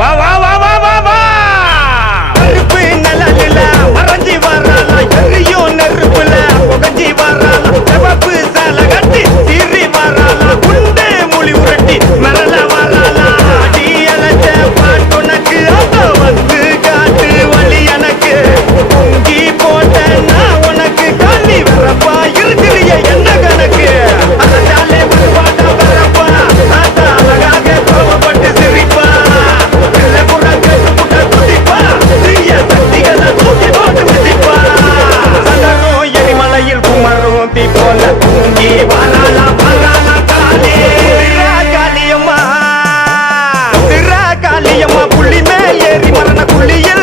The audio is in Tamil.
வா வா வா வா வா வா கருப்பு நிழலில மறைஞ்சி வராளா எரியும் நெருப்புல புகஞ்சி வராளா சிவப்பு சேலை கட்டி சீறி வராளா குண்டு மொழி உருட்டி மிரள வராளா அடி அழைச்ச பாட்டுனக்கு அத வந்து காட்டு வழி எனக்கு பொங்கி போட்ட நான் உனக்கு காலி வரப்பா இருக்கிறிய என்ன கணக்கு அதாலே வருவாட்டா வரப்பா ஆத்தா அழகாக கோவப்பட்டு சிரிப்பா இல்ல கூட கேட்டு புட்ட குதிப்பா தீய சக்திகளை தூக்கி போட்டு மிதிப்பா சதரும் எரிமலையில் குமரும் தீ போல பொங்கி வராளா வராளா காளி காளியம்மா காளியம்மா புள்ளி மேல் ஏறி மரண குள்ளியில்